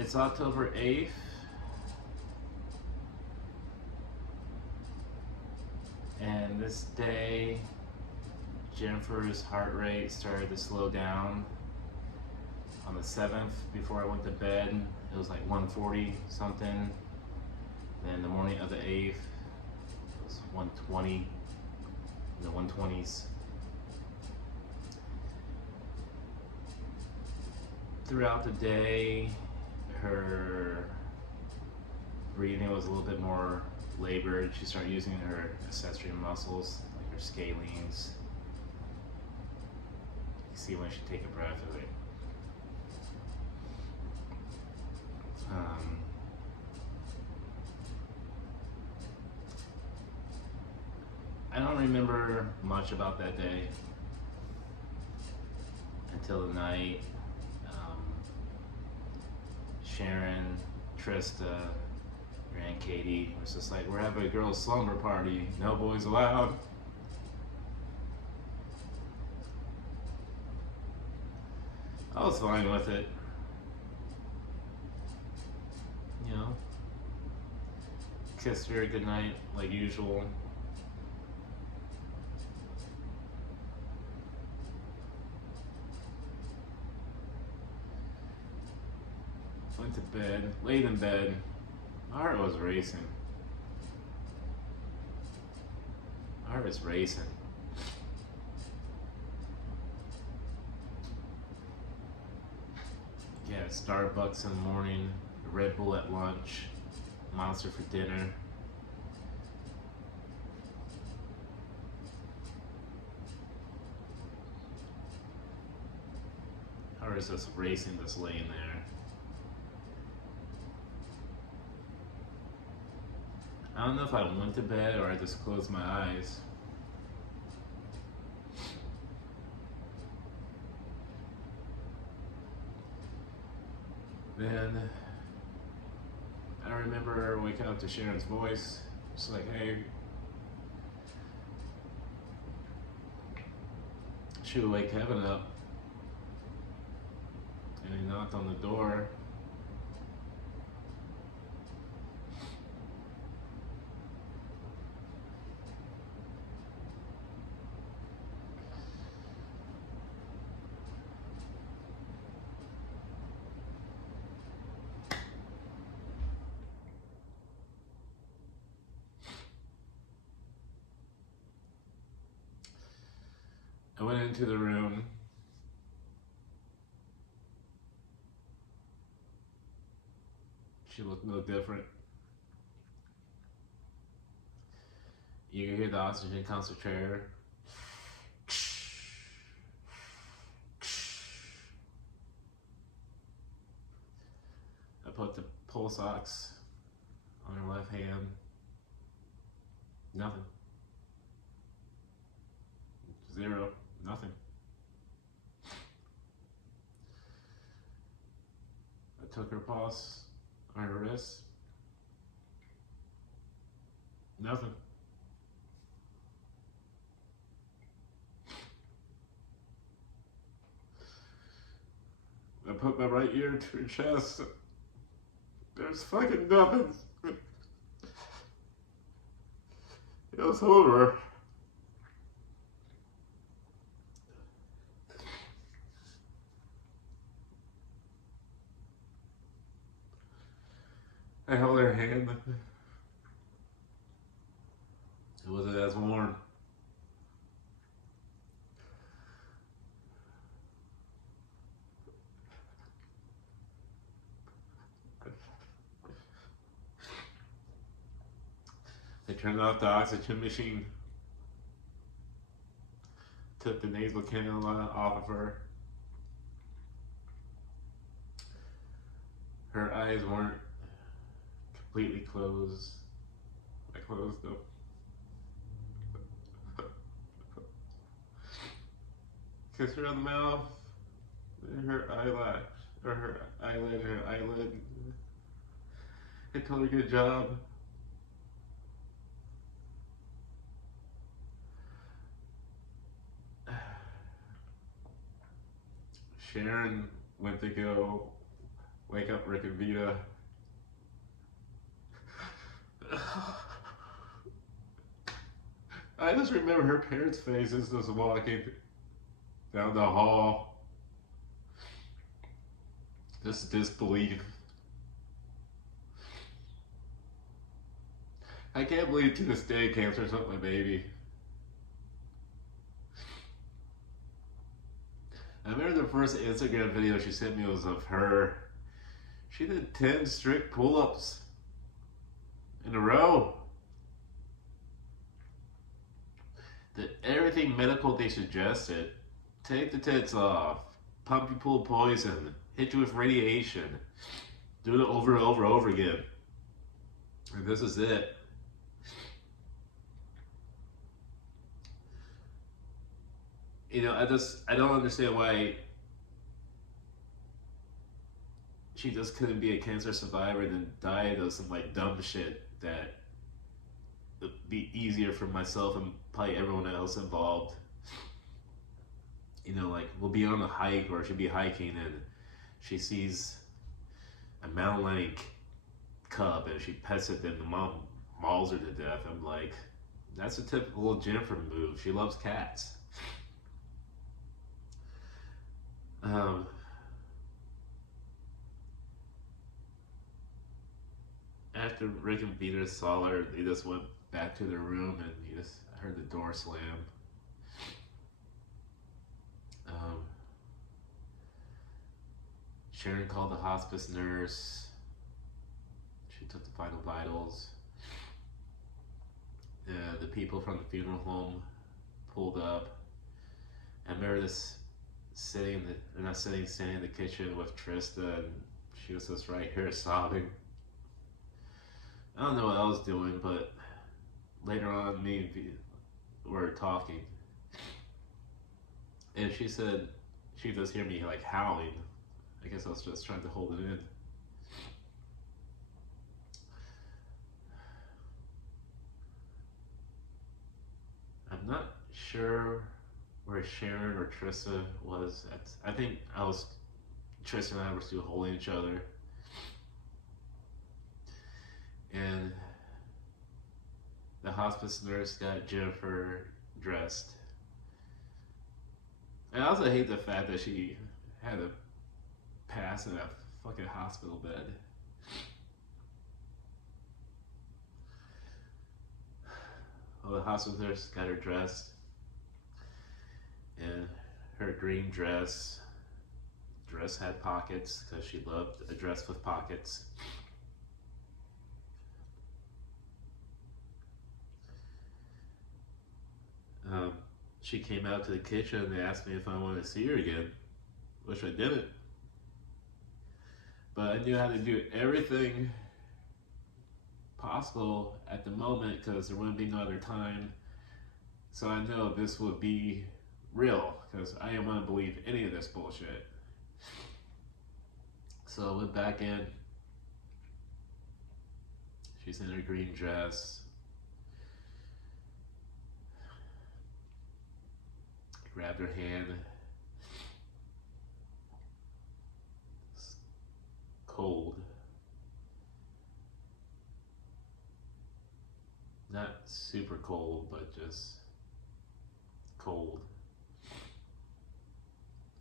It's October 8th, and this day, Jennifer's heart rate started to slow down. On the 7th, before I went to bed, it was like 140 something. Then the morning of the 8th, it was 120, in the 120s. Throughout the day, her breathing was a little bit more labored. She started using her accessory muscles, like her scalenes. You can see when she take a breath of it. I don't remember much about that day until the night. Sharon, Trista, your Aunt Katie was just like, we're having a girls' slumber party, no boys allowed. I was fine with it. You know, kissed her goodnight like usual. Went to bed, laid in bed. My heart was racing. My heart was racing. Yeah, Starbucks in the morning, Red Bull at lunch, Monster for dinner. Heart was just racing, just laying there. I don't know if I went to bed or I just closed my eyes. Then I remember waking up to Sharon's voice. She's like, hey. She would wake Kevin up. And he knocked on the door. I went into the room. She looked no different. You can hear the oxygen concentrator. I put the pulse ox on her left hand. Nothing. Zero. Nothing. I took her pulse on her wrist. Nothing. I put my right ear to her chest. There's fucking nothing. It was over. I held her hand. It wasn't as warm. I turned off the oxygen machine. Took the nasal cannula off of her. Her eyes weren't completely closed. I closed them. Kissed her on the mouth, her eyelash, or her eyelid, her eyelid. I told her good job. Sharon went to go Wake Up Rick and Vita. I just remember her parents' faces just walking down the hall. Just disbelief. I can't believe to this day cancer took my baby. I remember the first Instagram video she sent me was of her. She did 10 strict pull-ups in a row. Did everything medical they suggested. Take the tits off. Pump you full of poison. Hit you with radiation. Do it over and over and over again. And this is it. You know, I don't understand why she just couldn't be a cancer survivor and then died of some like dumb shit that would be easier for myself and probably everyone else involved. You know, like we'll be on a hike or she'll be hiking and she sees a mountain lion cub and she pets it and the mom mauls her to death. I'm like, that's a typical Jennifer move. She loves cats. After Rick and Peter saw her, they just went back to their room and you just heard the door slam. Sharon called the hospice nurse. She took the final vitals. The people from the funeral home pulled up. I remember this standing in the kitchen with Trista, and she was just right here sobbing. I don't know what I was doing, but later on, me and V were talking, and she said she does hear me like howling. I guess I was just trying to hold it in. I'm not sure where Sharon or Trista was at. I think Trista and I were still holding each other. And the hospice nurse got Jennifer dressed. And I also hate the fact that she had to pass in a fucking hospital bed. Well, the hospice nurse got her dressed, and her green dress had pockets because she loved a dress with pockets. She came out to the kitchen and asked me if I wanted to see her again, which I didn't. But I knew how to do everything possible at the moment because there wouldn't be no other time. So I know this would be real because I didn't want to believe any of this bullshit. So I went back in. She's in her green dress. I grabbed her hand. It's cold. Not super cold, but just cold.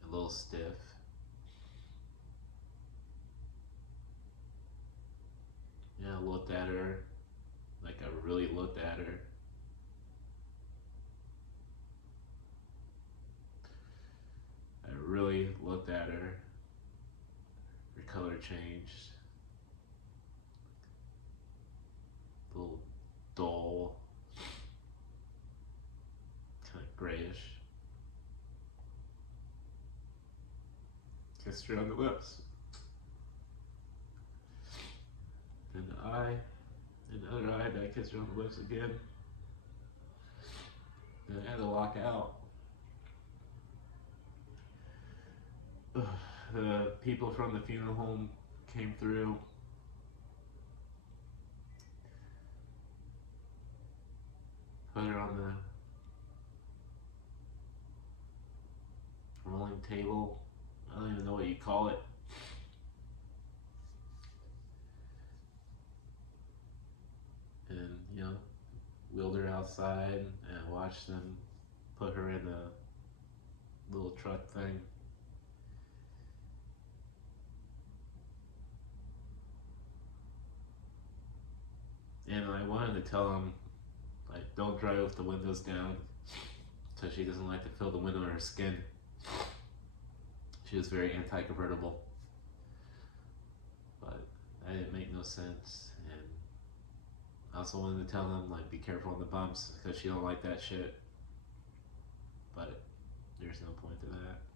A little stiff. Yeah, I looked at her like I really looked at her. I really looked at her. Her color changed. A little dull, kind of grayish. Kissed her on the lips. And the other eye, I kissed her on the lips again. Then I had to walk out. The people from the funeral home came through. Put her on the rolling table. I don't even know what you call it. builder outside and I watched them put her in the little truck thing. And I wanted to tell him, like, don't drive with the windows down, so she doesn't like to feel the wind on her skin. She was very anti-convertible, but that didn't make no sense. And I also wanted to tell him, like, be careful on the bumps because she don't like that shit. But there's no point to that.